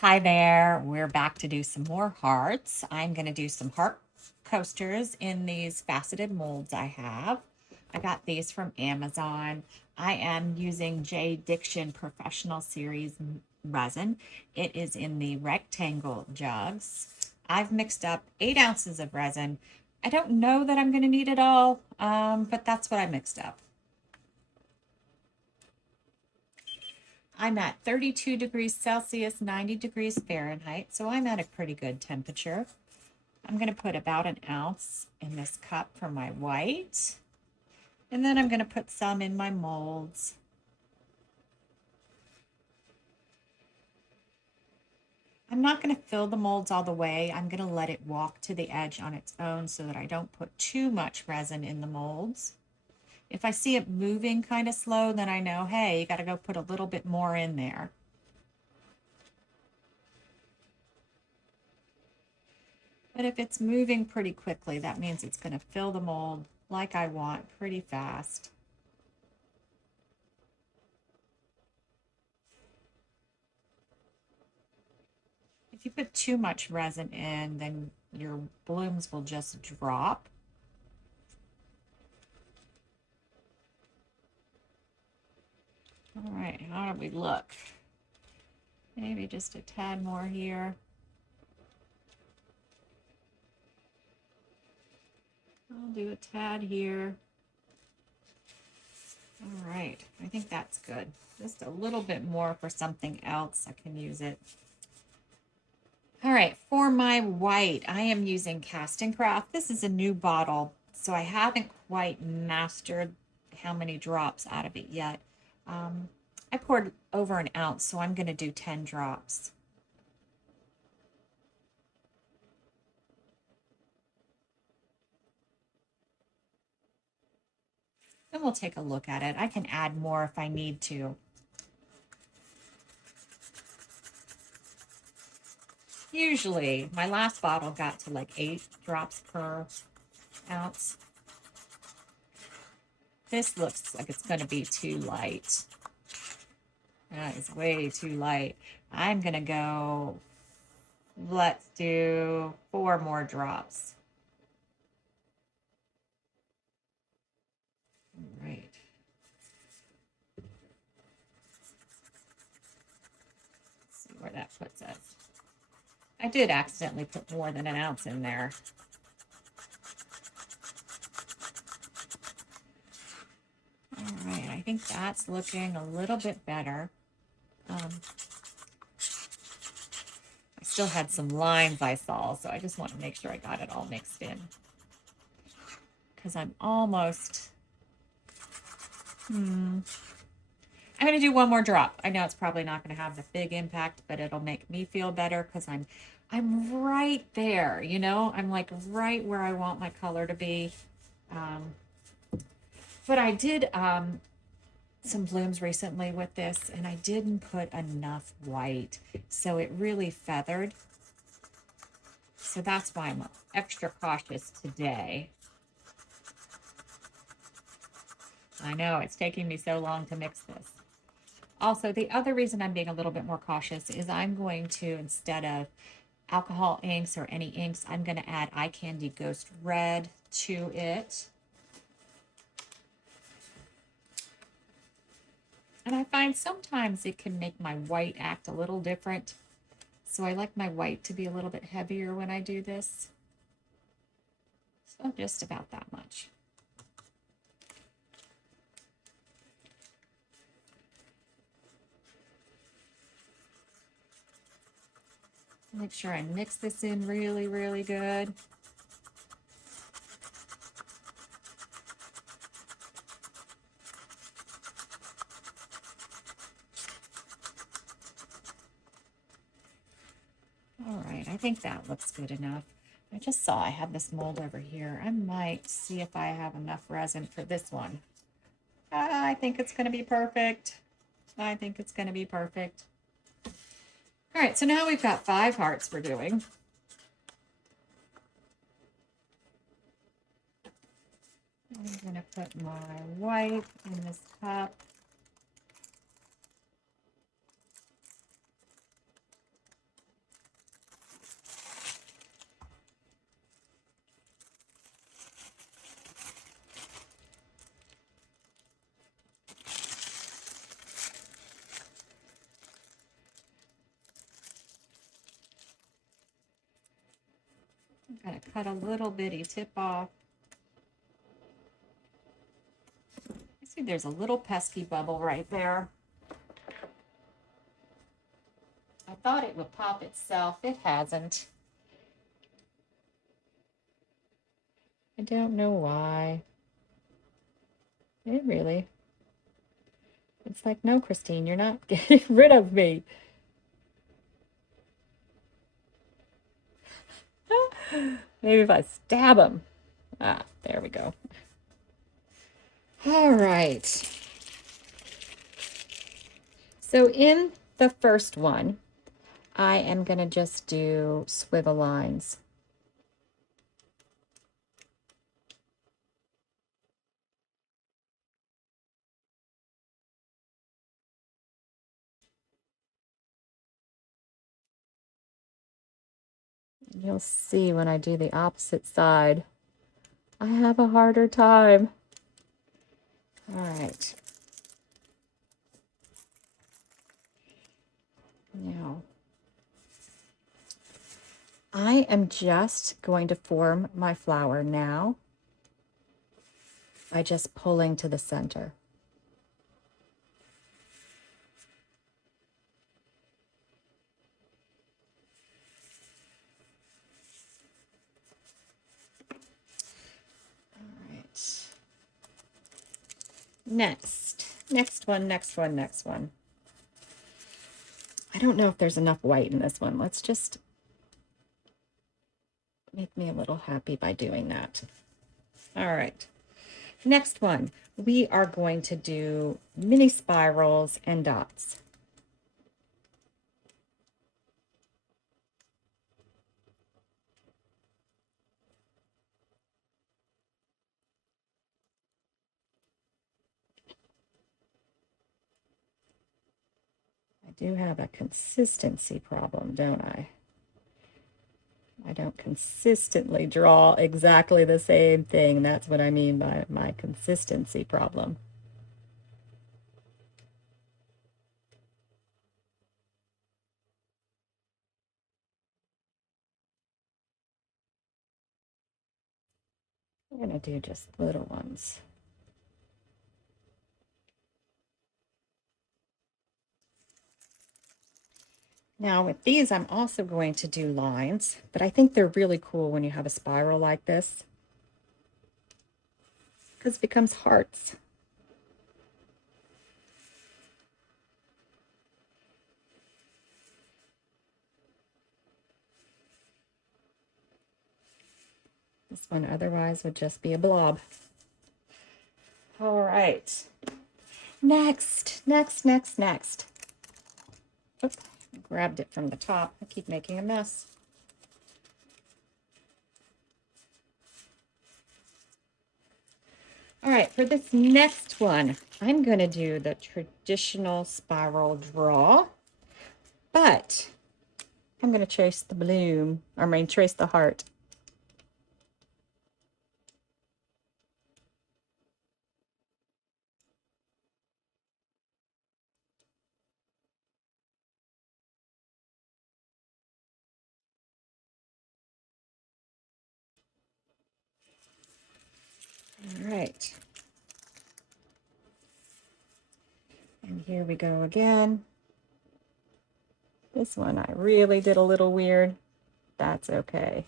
Hi there, we're back to do some more hearts. I'm going to do some heart coasters in these faceted molds I have. I got these from Amazon. I am using J. Diction Professional Series resin. It is in the rectangle jugs. I've mixed up 8 ounces of resin. I don't know that I'm going to need it all, but that's what I mixed up. I'm at 32 degrees Celsius, 90 degrees Fahrenheit, so I'm at a pretty good temperature. I'm going to put about an ounce in this cup for my white, and then I'm going to put some in my molds. I'm not going to fill the molds all the way. I'm going to let it walk to the edge on its own so that I don't put too much resin in the molds. If I see it moving kind of slow, then I know, hey, you got to go put a little bit more in there. But if it's moving pretty quickly, that means it's going to fill the mold like I want pretty fast. If you put too much resin in, then your blooms will just drop. All right, how do we look? Maybe just a tad more here. I'll do a tad here. All right, I think that's good. Just a little bit more for something else. I can use it. All right, for my white, I am using Cast and Craft. This is a new bottle, so I haven't quite mastered how many drops out of it yet. I poured over an ounce, so I'm going to do 10 drops. Then we'll take a look at it. I can add more if I need to. Usually, my last bottle got to like 8 drops per ounce. This looks like it's going to be too light. That is way too light. I'm going to go, let's do 4 more drops. All right. Let's see where that puts us. I did accidentally put more than an ounce in there. All right, I think that's looking a little bit better. I still had some lines I saw, so I just want to make sure I got it all mixed in. Because I'm almost... I'm going to do 1 more drop. I know it's probably not going to have the big impact, but it'll make me feel better because I'm right there, you know? I'm like right where I want my color to be. But I did some blooms recently with this, and I didn't put enough white, so it really feathered. So that's why I'm extra cautious today. I know, it's taking me so long to mix this. Also, the other reason I'm being a little bit more cautious is I'm going to, instead of alcohol inks or any inks, I'm going to add Eye Candy Ghost Red to it. And I find sometimes it can make my white act a little different. So I like my white to be a little bit heavier when I do this. So just about that much. Make sure I mix this in really, really good. All right, I think that looks good enough. I just saw I have this mold over here. I might see if I have enough resin for this one. I think it's going to be perfect. I think it's going to be perfect. All right, so now we've got 5 hearts we're doing. I'm going to put my white in this cup. I'm going to cut a little bitty tip off. I see there's a little pesky bubble right there. I thought it would pop itself. It hasn't. I don't know why. It's like, no, Christine, you're not getting rid of me. Maybe if I stab him. Ah, there we go. All right. So in the first one, I am going to just do swivel lines. You'll see when I do the opposite side, I have a harder time. All right. Now, I am just going to form my flower now by just pulling to the center. All right. Next one. I don't know if there's enough white in this one. Let's just make me a little happy by doing that. All right. Next one, we are going to do mini spirals and dots. I do have a consistency problem, don't I? I don't consistently draw exactly the same thing. That's what I mean by my consistency problem. I'm going to do just little ones. Now with these, I'm also going to do lines, but I think they're really cool when you have a spiral like this, because it becomes hearts. This one otherwise would just be a blob. All right. Next. Oops, I grabbed it from the top. I keep making a mess. All right, for this next one, I'm going to do the traditional spiral draw, but I'm going to trace the bloom, trace the heart. All right. And here we go again. This one I really did a little weird. That's okay.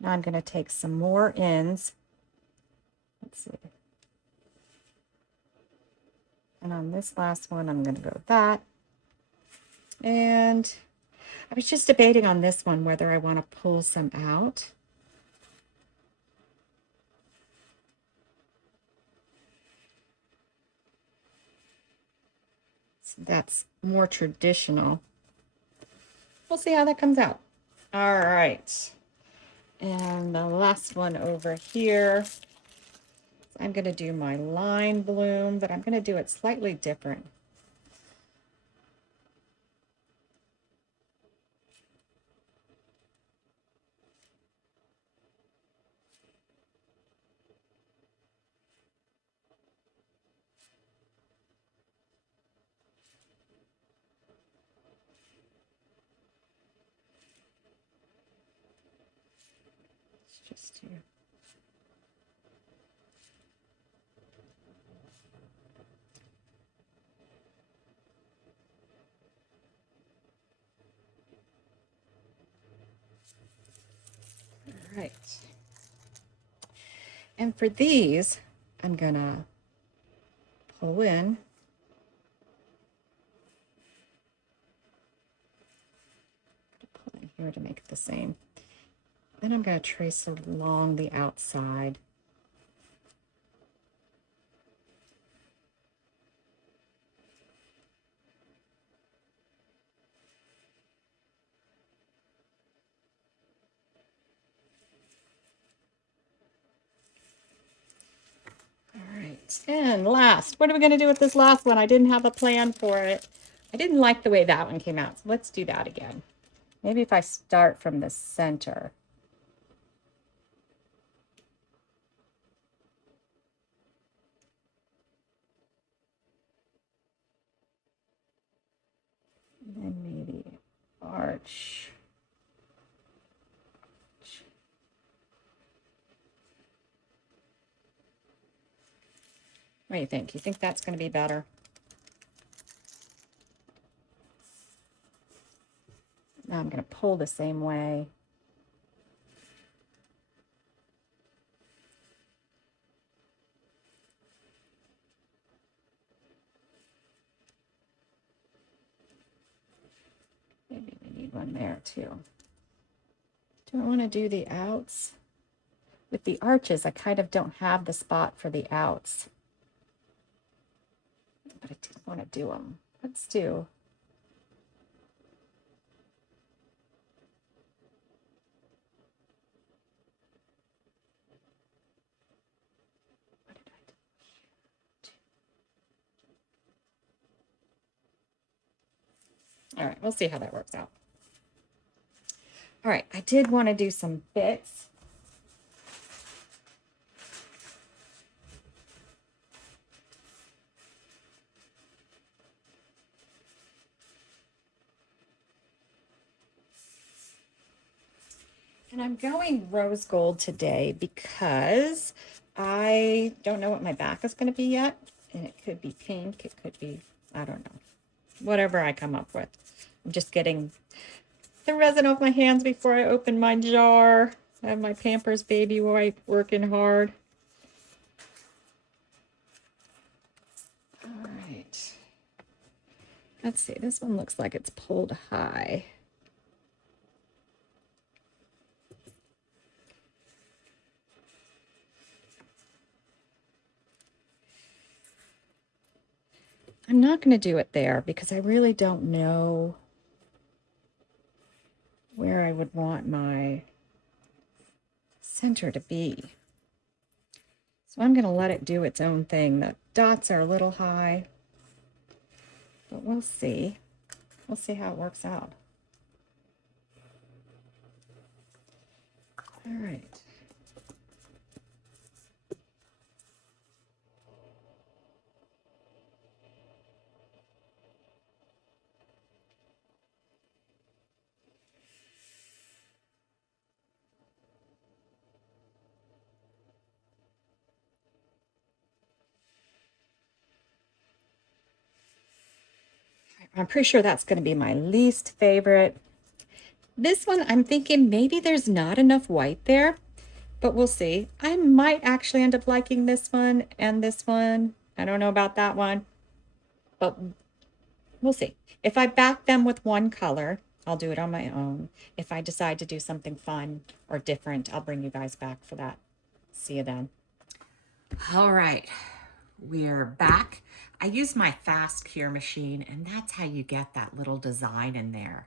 Now I'm going to take some more ends. Let's see. And on this last one, I'm going to go with that. And I was just debating on this one whether I want to pull some out. So that's more traditional. We'll see how that comes out. All right. And the last one over here, I'm going to do my line bloom, but I'm going to do it slightly different. just here. All right. And for these, I'm gonna pull in. Pull in here to make it the same. Then I'm going to trace along the outside. All right, and last, what are we going to do with this last one? I didn't have a plan for it. I didn't like the way that one came out, so let's do that again. Maybe if I start from the center. And then maybe arch. What do you think? You think that's going to be better? Now I'm going to pull the same way. Maybe we need one there too. Do I want to do the outs? With the arches, I kind of don't have the spot for the outs. But I didn't want to do them. Let's do. What did I do? All right, we'll see how that works out. All right, I did want to do some bits. And I'm going rose gold today because I don't know what my back is going to be yet. And it could be pink. It could be, I don't know, whatever I come up with. I'm just getting the resin off my hands before I open my jar. I have my Pampers baby wipe working hard. All right. Let's see. This one looks like it's pulled high. I'm not going to do it there because I really don't know where I would want my center to be. So I'm going to let it do its own thing. The dots are a little high, but we'll see. We'll see how it works out. All right. I'm pretty sure that's going to be my least favorite. This one, I'm thinking maybe there's not enough white there, but we'll see. I might actually end up liking this one and this one. I don't know about that one, but we'll see. If I back them with one color, I'll do it on my own. If I decide to do something fun or different, I'll bring you guys back for that. See you then. All right, we're back. I use my fast cure machine, and that's how you get that little design in there.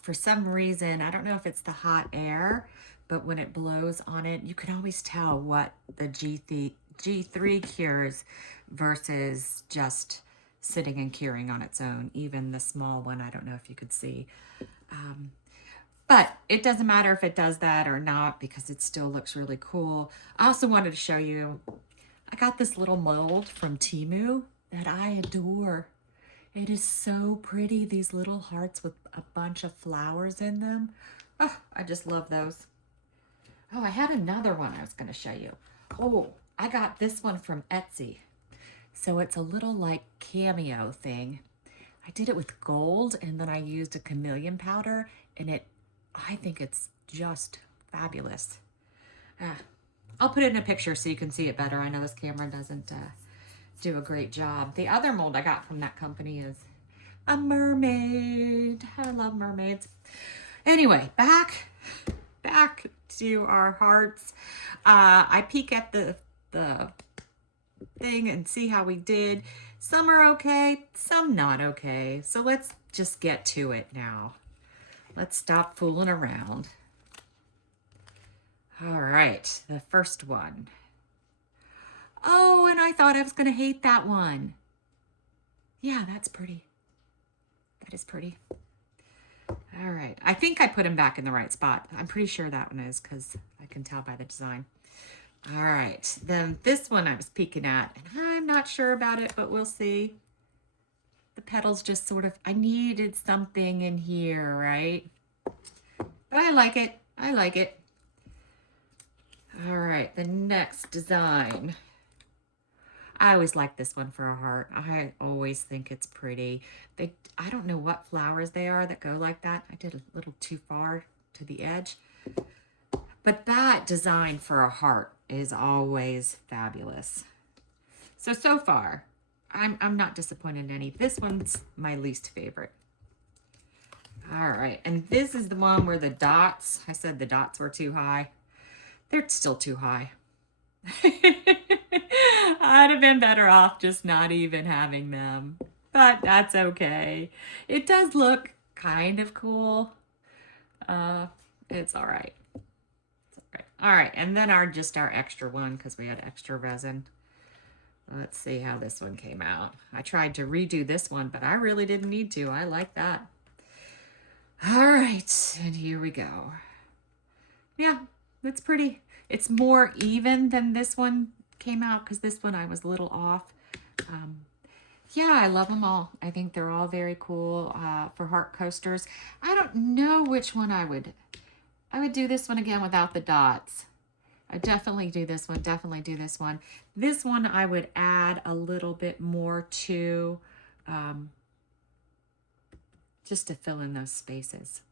For some reason, I don't know if it's the hot air, but when it blows on it, you can always tell what the G3 cures versus just sitting and curing on its own. Even the small one, I don't know if you could see. But it doesn't matter if it does that or not because it still looks really cool. I also wanted to show you, I got this little mold from Temu that I adore. It is so pretty, these little hearts with a bunch of flowers in them. Oh, I just love those. Oh, I had another one I was going to show you. Oh, I got this one from Etsy. So it's a little like cameo thing. I did it with gold and then I used a chameleon powder and I think it's just fabulous. I'll put it in a picture so you can see it better. I know this camera doesn't do a great job. The other mold I got from that company is a mermaid. I love mermaids. Anyway, back to our hearts. I peek at the thing and see how we did. Some are okay, some not okay. So let's just get to it now. Let's stop fooling around. All right, the first one. Oh, and I thought I was going to hate that one. Yeah, that's pretty. That is pretty. All right, I think I put him back in the right spot. I'm pretty sure that one is because I can tell by the design. All right, then this one I was peeking at, and I'm not sure about it, but we'll see. The petals just sort of, I needed something in here, right? But I like it. I like it. All right, the next design. I always like this one for a heart. I always think it's pretty. I don't know what flowers they are that go like that. I did a little too far to the edge. But that design for a heart is always fabulous. So far, I'm not disappointed in any. This one's my least favorite. All right, and this is the one where the dots, I said the dots were too high. They're still too high. I'd have been better off just not even having them, but that's okay. It does look kind of cool. It's all right. It's all right. All right, and then our extra one because we had extra resin. Let's see how this one came out. I tried to redo this one, but I really didn't need to. I like that. All right, and here we go. Yeah, that's pretty. It's more even than this one came out because this one I was a little off. Yeah, I love them all. I think they're all very cool for heart coasters. I don't know which one I would do this one again without the dots. I definitely do this one, definitely do this one. This one I would add a little bit more to just to fill in those spaces.